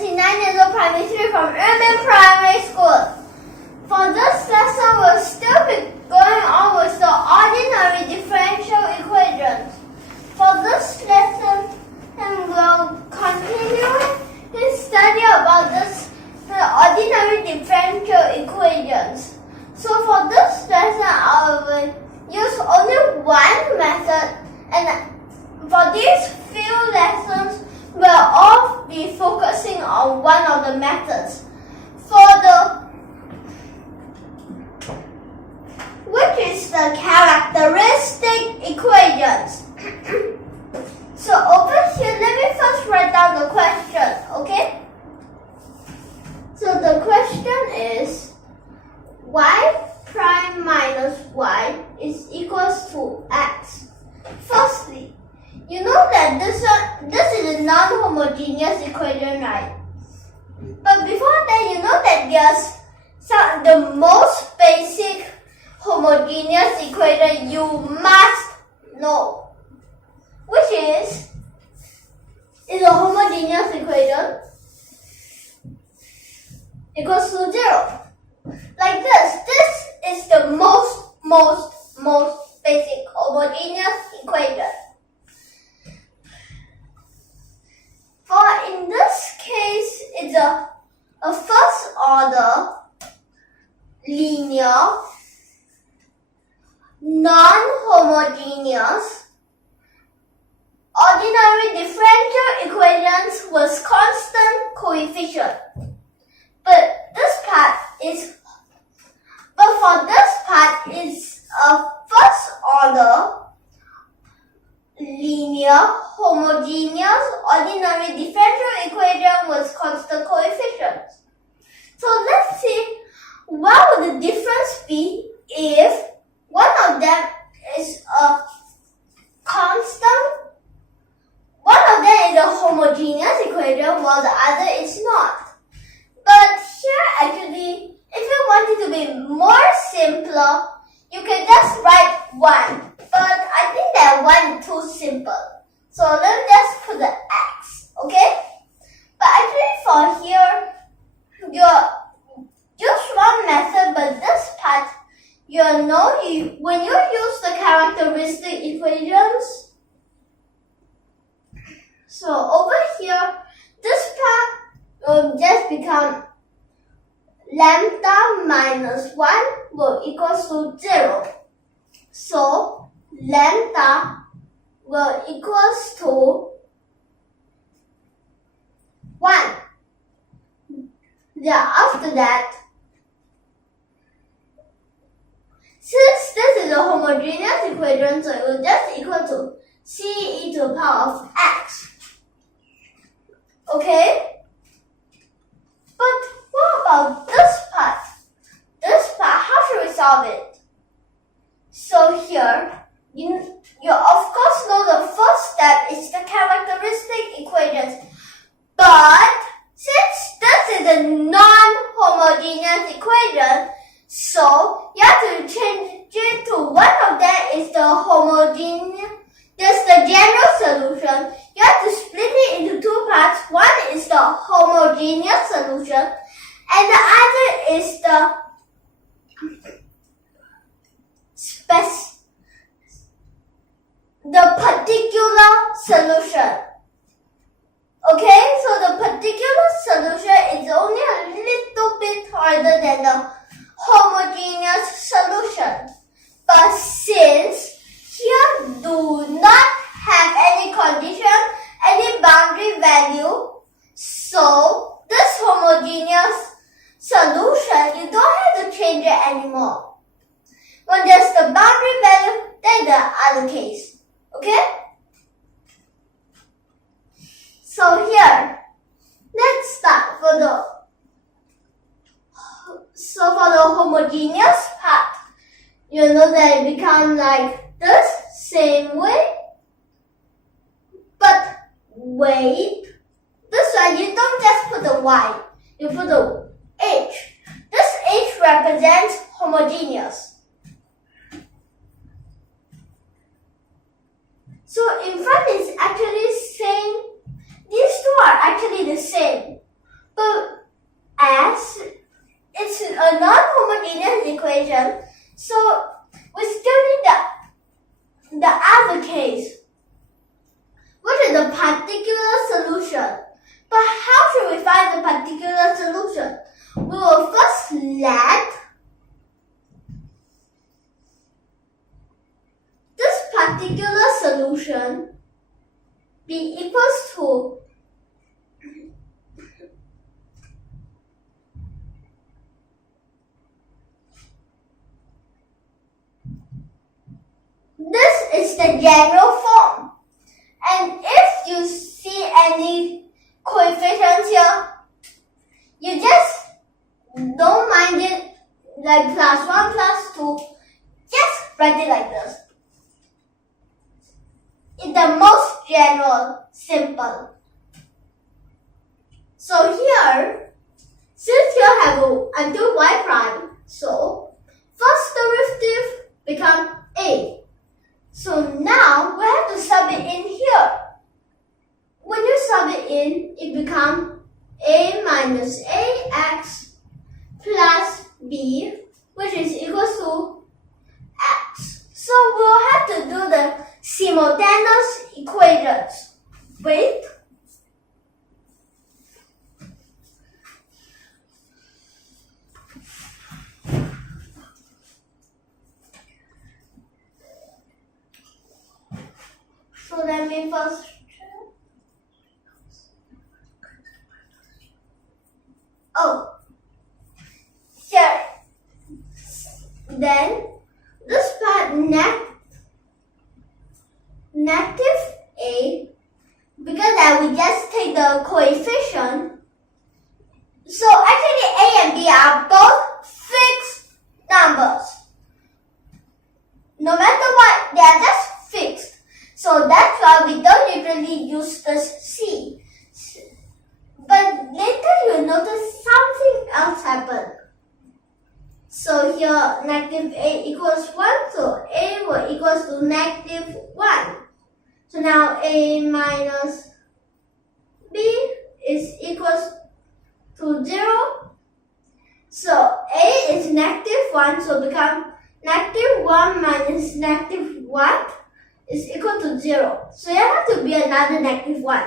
Chengxi, 9 years old, primary 3 from YUMIN Primary School. For this lesson, we'll still be going on with the ordinary differential equations. For this lesson, we'll continue to study about the ordinary differential equations. So for this lesson, I will use only one method, and for these few lessons, we'll all be focusing on one of the methods. Which is the characteristic equations. So over here, let me first write down the question, okay? So the question is, y prime minus y is equals to x. Firstly, you know that this is a non-homogeneous equation, right? But before that, you know that there's the most basic homogeneous equation you must know, which is a homogeneous equation equals to 0. Like this. This is the most basic homogeneous equation. For in this case, it's a first order linear non-homogeneous ordinary differential equations with constant coefficient. But for this part is a first order linear homogeneous ordinary differential equation with constant coefficients. So let's see what would the difference be if one of them is a constant, one of them is a homogeneous equation while the other is not. But here actually, if you want it to be more simpler, you can just write 1. But I think that 1 is too simple. So let's just put the x, okay? But actually for here, you're just one method, but this part, when you use the characteristic equations, so over here, this part will just become lambda minus 1 will equals to 0. So lambda will equals to 1. Then after that, since this is a homogeneous equation, so it will just equal to c e to the power of x. Okay? But what about this part? This part, how should we solve it? So here, you of course know the first step is the characteristic equations. But since this is a non-homogeneous equation, so you have to change it to one of them is the homogeneous, that's the general solution. You have to split it into two parts. One is the homogeneous solution and the other is the particular solution. Okay, so the particular solution is only a little bit harder than the homogeneous solution. But since here do not have any condition, any boundary value, so this homogeneous solution, you don't have to change it anymore. When there's the boundary value, then the other case. Okay? So here, let's start for the homogeneous part. You know that it becomes like this, same way. But wait, this one you don't just put the y, you put the h. This h represents homogeneous. So in front is actually same. These two are actually the same. But as it's a non-homogeneous equation, so we still need the other case, which is the particular solution. But how should we find the particular solution? We will first let this particular solution be equals to this is the general form. And if you see any coefficients here, you just don't mind it like +1 +2. Just write it like this. It's the most general, simple. So here, since you have until y prime, so first derivative becomes a. So now we have to sub it in here. When you sub it in, it becomes a minus ax plus b, which is equals to x. So we'll have to do the simultaneous equations. Wait. So let me first check. Oh, here. Then this part negative a, because that we just take the coefficient. So actually a and b are both fixed numbers. No matter what, they are just fixed. So that's why we don't usually use the c. But later you'll notice something else happen. So here negative a equals 1, so a will equals to negative 1. So now a minus b is equals to 0. So a is negative 1, so become negative 1 minus negative 1 is equal to 0. So there has to be another negative 1.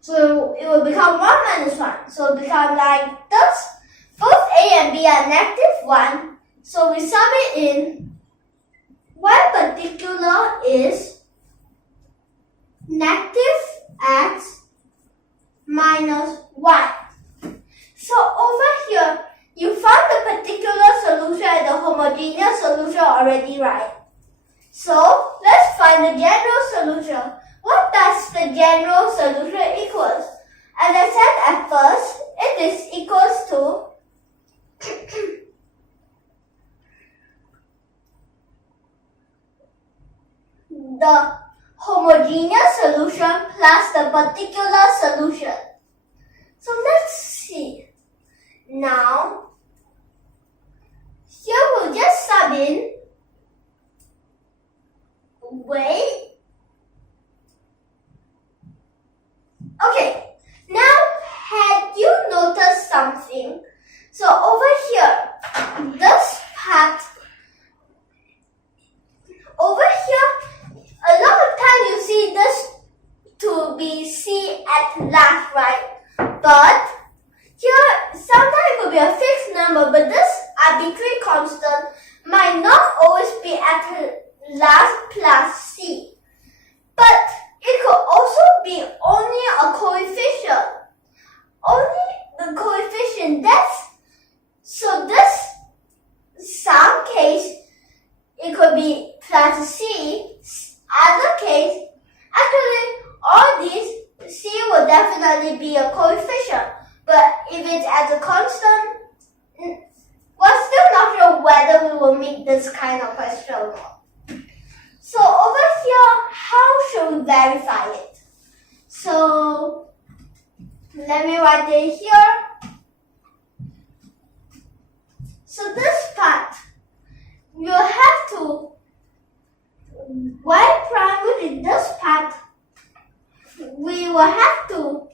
So it will become 1 minus 1. So it becomes like this. Both a and b are negative 1. So we sum it in. Y particular is negative x minus y. So over here, you found the particular solution and the homogeneous solution already, right? So let's find the general solution. What does the general solution equals? As I said at first, it is equals to the homogeneous solution plus the particular solution. So let's see. Now, here we'll just sub in. Wait. Okay. Now, had you noticed something? So over here, this part, over here, a lot of time you see this to be c at last, right? But here, sometimes it could be a fixed number, but this arbitrary constant might not always be at last plus c. But it could also be only a coefficient. Only the coefficient. So this, some case, it could be plus c. Other case, actually, all these, c will definitely be a coefficient. But if it's as a constant, we're still not sure whether we will meet this kind of question or not. So over here, how should we verify it? So let me write it here. So this part, you have to y prime, which is this part, we will have to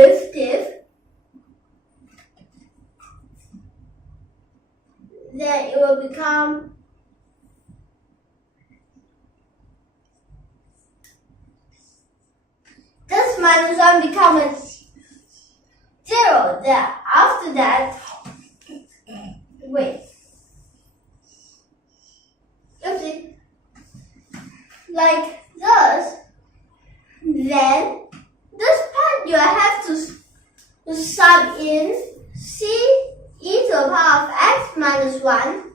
derivative, then it will become this minus 1 becomes 0. Then after that, wait. Oopsie. Like this. Then this part you have to sub in c e to the power of x minus 1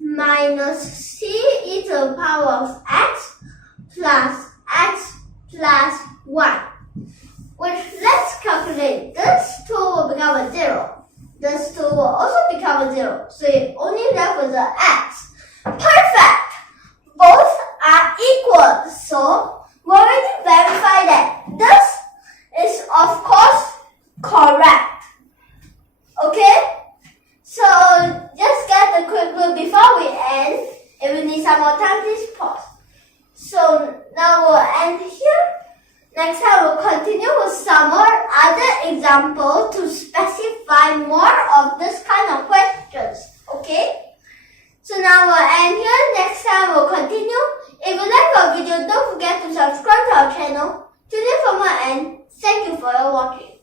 minus c e to the power of x plus 1. Which let's calculate. This 2 will become a 0. This 2 will also become a 0. So it only left with the x. Perfect! Both are equal. So we already verified that this is of course correct. Okay? So just get a quick look before we end. If you need some more time, please pause. So now we'll end here. Next time we'll continue with some more other examples to specify more of this kind of questions. Okay? So now we'll end here. Next time we'll continue. If you like our video, don't forget to subscribe to our channel. Tune in for more and thank you for watching.